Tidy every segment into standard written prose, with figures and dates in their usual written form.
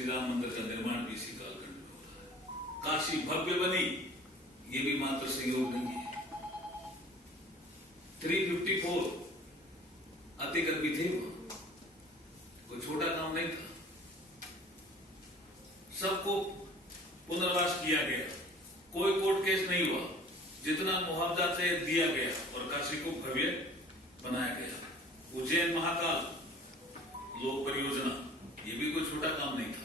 श्री राम मंदिर का निर्माण भी इसी कालखंड में हो रहा है। काशी भव्य बनी, ये भी मात्र संयोग नहीं है। 354 अतिक्रमी थे, कोई छोटा काम नहीं था। सबको पुनर्वास किया गया, कोई कोर्ट केस नहीं हुआ, जितना मुआवजा से दिया गया और काशी को भव्य बनाया गया। उज्जैन महाकाल लोक परियोजना, ये भी कोई छोटा काम नहीं था।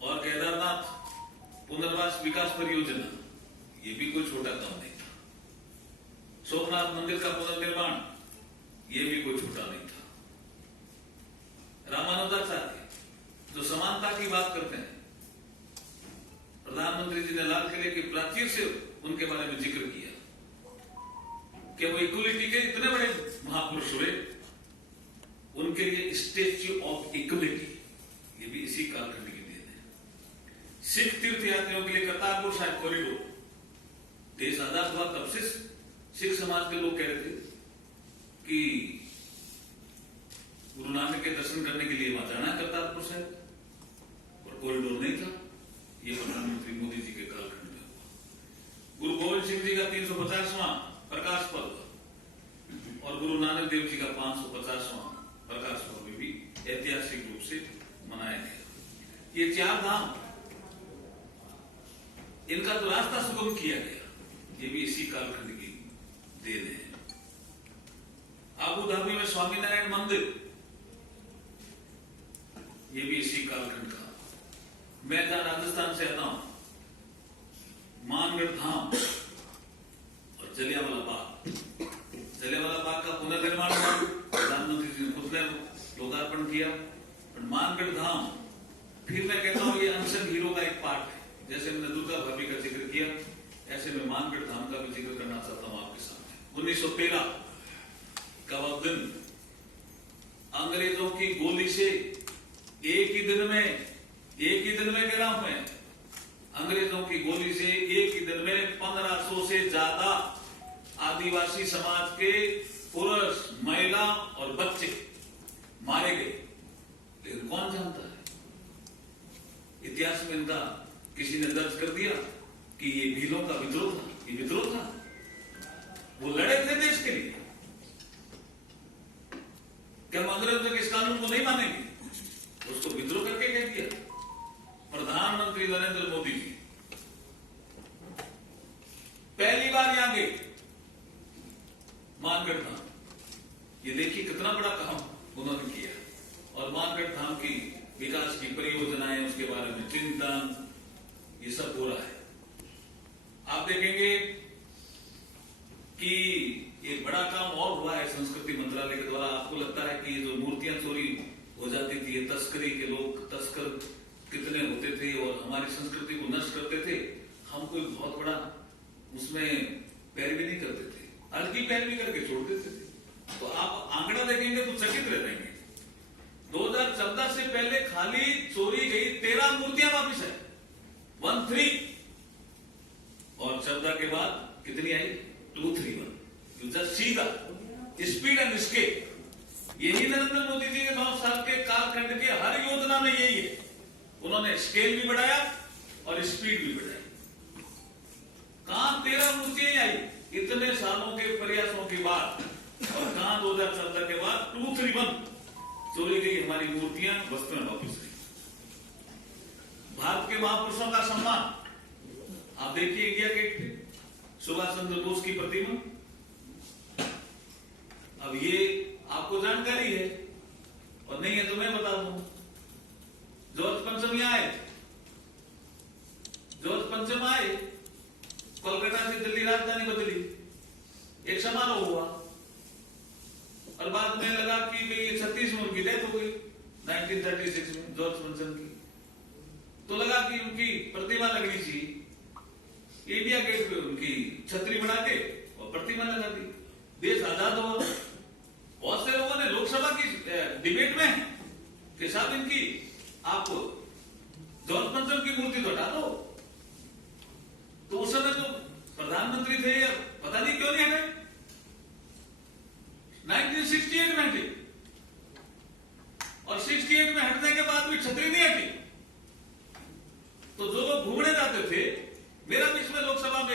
और केदारनाथ पुनर्वास विकास परियोजना, ये भी कोई छोटा काम नहीं था। सोमनाथ मंदिर का पुनर्निर्माण, ये भी कोई छोटा नहीं था। रामानुजाचार्य जो समानता की बात करते हैं, प्रधानमंत्री जी ने लाल किले की प्राचीर से उनके बारे में जिक्र किया कि वो इक्वलिटी के इतने बड़े महापुरुष हुए, उनके लिए स्टैच्यू ऑफ इक्वलिटी, ये भी इसी कालखंड की देन है। सिख तीर्थयात्रियों के लिए करतारपुर साहिब कॉरिडोर, देश आजाद हुआ तब से सिख समाज के लोग कह रहे थे कि गुरु नानक के दर्शन करने के लिए वहां जाना है करतारपुर साहिब, और कॉरिडोर नहीं था। ये प्रधानमंत्री मोदी जी के कालखंड में हुआ। गुरु गोविंद सिंह जी का 350वां प्रकाश पर्व और गुरु नानक देव जी का 550वां प्रकाश पर्व भी ऐतिहासिक रूप से मनाया गया। ये 4 धाम, इनका तो रास्ता सुगम किया गया, ये भी इसी कालखंड की देन है। आबू धाबी में स्वामीनारायण मंदिर, ये भी इसी कालखंड का। मैं जहां राजस्थान से आता हूं, मानगढ़ धाम और जलियांवाला बाग, जलियांवाला बाग का पुनर्निर्माण हुआ, प्रधानमंत्री जी ने खुद ने लोकार्पण किया। और मानगढ़ धाम, फिर मैं कहता हूं ये अनसन हीरो का एक पार्ट है। जैसे मैंने दुर्गा भाभी का जिक्र किया, ऐसे मैं मानगढ़ धाम का भी जिक्र करना चाहता हूं आपके सामने। 1913 का वह दिन, अंग्रेजों की गोली से एक ही दिन में कह रहा हूं मैं, अंग्रेजों की गोली से एक ही दिन में 1500 से ज्यादा आदिवासी समाज के पुरुष, महिला और बच्चे मारे गए। लेकिन कौन जानता है, इतिहास में इनका किसी ने दर्ज कर दिया कि ये भीलों का विद्रोह था। ये विद्रोह था, वो लड़े थे देश के लिए। क्या हम अंग्रेजों के इस कानून को नहीं मानेंगे? उसको विद्रोह करके कह दिया। प्रधानमंत्री नरेंद्र मोदी जी पहली बार यहां गए मानगढ़ धाम। ये देखिए कितना बड़ा काम उन्होंने किया। और मानगढ़ धाम की विकास की परियोजनाएं, उसके बारे में चिंतन, ये सब हो रहा है। आप देखेंगे कि एक बड़ा काम और हुआ है संस्कृति मंत्रालय के द्वारा। आपको लगता है कि ये जो मूर्तियां चोरी हो जाती थी, ये तस्करी के लोग, तस्कर कितने होते थे और हमारी संस्कृति को नष्ट करते थे, हम कोई बहुत बड़ा उसमें पैरवी नहीं करते थे, हल्की पैरवी करके छोड़ देते थे। तो आप आंकड़ा देखेंगे तो चकित रह जाएंगे। 2014 से पहले खाली चोरी गई 13 मूर्तियां वापिस है, 13। और 14 के बाद कितनी आई? 231। You just see the speed and scale. यही नरेंद्र मोदी जी के 9 साल के कालखंड के हर योजना में यही है। उन्होंने स्केल भी बढ़ाया और स्पीड भी बढ़ाई। कहां 13 मूर्तियां आई इतने सालों के प्रयासों के बाद, और कहां 2014 के बाद 231 चोरी गई हमारी मूर्तियां, वस्तुएं वापस गई। भारत के महापुरुषों का सम्मान आप देखिए, इंडिया गेट पे सुभाष चंद्र बोस की प्रतिमा। अब ये आपको जानकारी है और नहीं है तो मैं बता दूं। जॉर्ज पंचम यहां आए, जॉर्ज पंचम आए, कोलकाता से दिल्ली राजधानी बदली, एक समारोह हुआ और बाद में लगा कि भाई 36 में उनकी डेथ हो गई 1936 में जॉर्ज पंचम की। तो लगा कि उनकी प्रतिमा लगनी चाहिए। इंडिया गेट पे उनकी छतरी बना के और प्रतिमा लगा दी। देश आजाद हुआ। बहुत से लोगों ने लोकसभा की डिबेट में कि साहब इनकी आप जॉर्ज पंचम की मूर्ति तो हटा दो। तो उस समय जो प्रधानमंत्री थे पता नहीं क्यों नहीं हटे। 1968 में हटे और 68 में हटने के बाद भी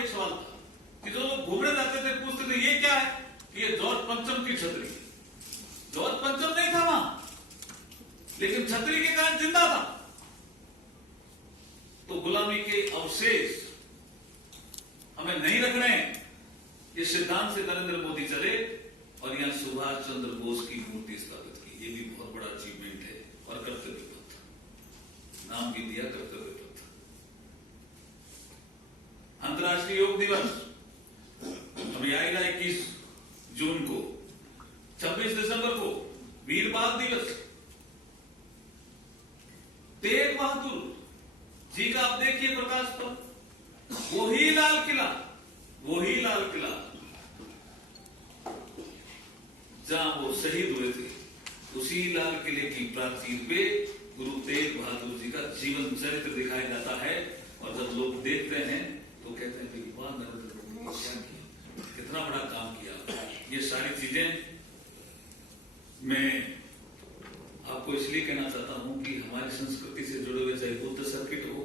एक सवाल था कि जो लोग घूमने जाते थे पूछते थे ये क्या है, ये जॉर्ज पंचम की छतरी। जॉर्ज पंचम नहीं था वहां, लेकिन छतरी के कारण जिंदा था। तो गुलामी के अवशेष हमें नहीं रखने, ये सिद्धांत से नरेंद्र मोदी चले और यहां सुभाष चंद्र बोस की मूर्ति स्थापित की। ये भी बहुत बड़ा अचीवमेंट है। और कर्तव्य पथ, नाम भी दिया कर्तव्य पथ। अंतर्राष्ट्रीय योग दिवस हमें आएगा 21 जून को। 26 दिसंबर को वीर बाल दिवस। तेग बहादुर जी का आप देखिए प्रकाश पर्व, वही लाल किला जहां वो शहीद हुए थे, उसी लाल किले की प्राचीर पे गुरु तेग बहादुर जी का जीवन चरित्र दिखाया जाता है। और जब लोग देखते हैं तो कहते हैं कि वाह, नरेंद्र मोदी ने क्या किया, कितना बड़ा काम किया। ये सारी चीजें मैं आपको इसलिए कहना चाहता हूं कि हमारी संस्कृति से जुड़े हुए, चाहे बुद्ध सर्किट हो,